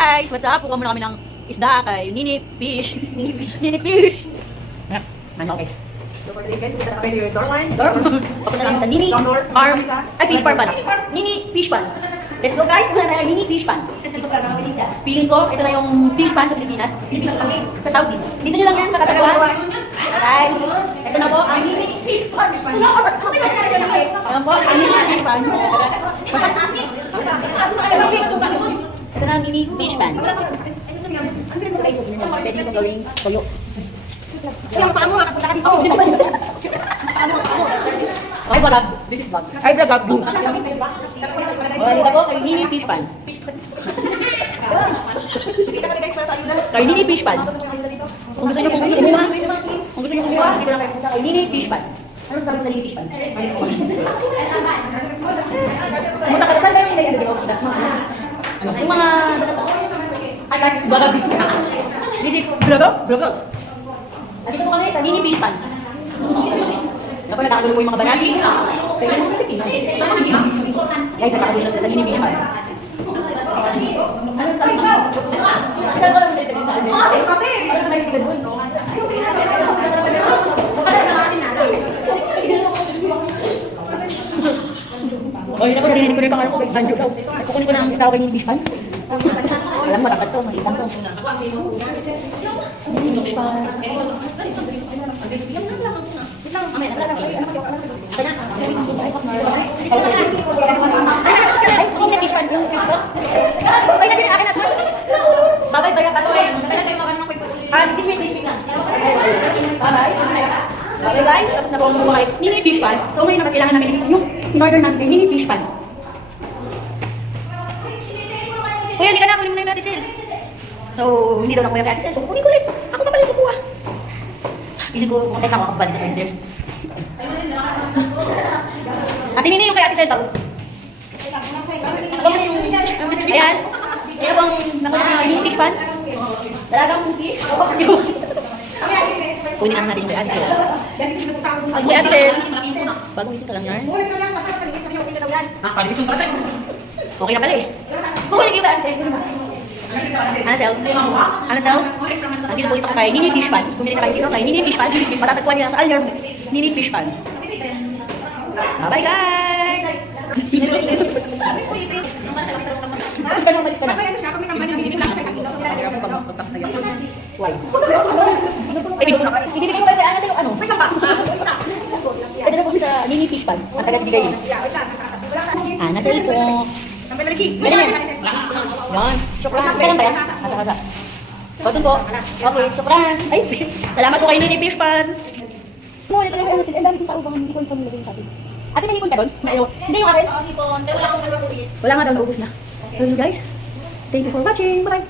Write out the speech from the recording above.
Guys, what's up? Kukuha muna kami ng isda kay Nini Fish. Nini Fish. Ano guys? So for today's guys, kita na kami yung door line. Papunta lang sa Nini Farm. Ay, Fish Farm pala. Nini Fish Pan. Let's go guys, punta tayo Nini Fish Pan. Feeling ko, ito na yung fish pan sa Pilipinas. Sa Saudi. Dito nyo lang yan, katatagawa. Guys, ito na po ang Nini Fish Pan. Ayan po, ang Nini Fish Pan. Ito na ang Nini Fish Pan. Pwede ito gawing toyo. Ang paa mo, makapunta ka dito. Ay, vlog. This is vlog. Ay, vlog. Boom. Dito po, kay Nini Fish Pan. Kay Nini Fish Pan. Kung gusto nyo kumuha, dito lang kayo punta kay Nini Fish Pan. Ano sabi sa Nini Fish Pan? Pumunta ka na, saan kayo yung nilagay? Ano? Yung mga... Ay, guys, vlog. This is vlog. Dito po kami sa Nini Fish Pan. Dapat nakakagulong po yung mga banati. Kaya yung mga Pilipino. Guys, nakakagulong na sila sa Nini Fish Pan. Anong sabi ko? Ano ba lang sa ito? Kasi! Ano sa may sigad mo? O, yun ako, narinig ko na yung pangalan ko. Banjo daw. Kukunin ko na ang isda ko kay Nini Fish Pan. Alam mo, dapat to. Mag-ibang to. Nini Fish Pan. Babay, bayat ako eh. This week na. Bye-bye. Okay guys, tapos na po ang mga kay Nini Fish Pan. So ngayon naman kailangan namin ilisin yung in-order namin kay Nini Fish Pan. Kuya, hindi ka na. Kunin mo na yung Ate Chel. So, hindi daw na kuya kay Ate Chel. So, kunin ko ulit. Ako pa pala yung kukuha. Piling ko, teka ako kapag dito sa stairs. Ate Nini yung kay Ate Chel daw. Ayan. Ayan bang nakuha sa Nini Fish Pan? Talagang puti. Kunin lang natin yung kay Ate Chel. Kay Ate Chel. Bagong isip ka lang yan. Palisyon pala siya. Okay na pala eh. Kukunin kayo kay Ate Chel. Ano Sel? Ano Sel? Nandito po ito kay Nini Fish Pan. Pumili na kayo dito kay Nini Fish Pan. Matatagpuan nila sa Alyar Nini Fish Pan. Bye guys! Umalis ka na, umalis ka na. Why? Ibibigay ko kayo kay Ana sa'yo ano? Pwede na po sa Nini Fish Pan. Ang taga-bigay yun. Ana sa'yo po. Pwede yan. Yan. Syukran. Saan ba yan? Kasa-kasa. O, dun po. Okay, syukran. Ay, salamat po kay Nini Fish Pan. No, ito lang ano sila. Ang dami kong tao bang hindi ko yung pamilagay sa atin. Ate, may nipon ka doon? Hindi yung akin. Wala nga daw naubos na. So guys, thank you for watching. Bye!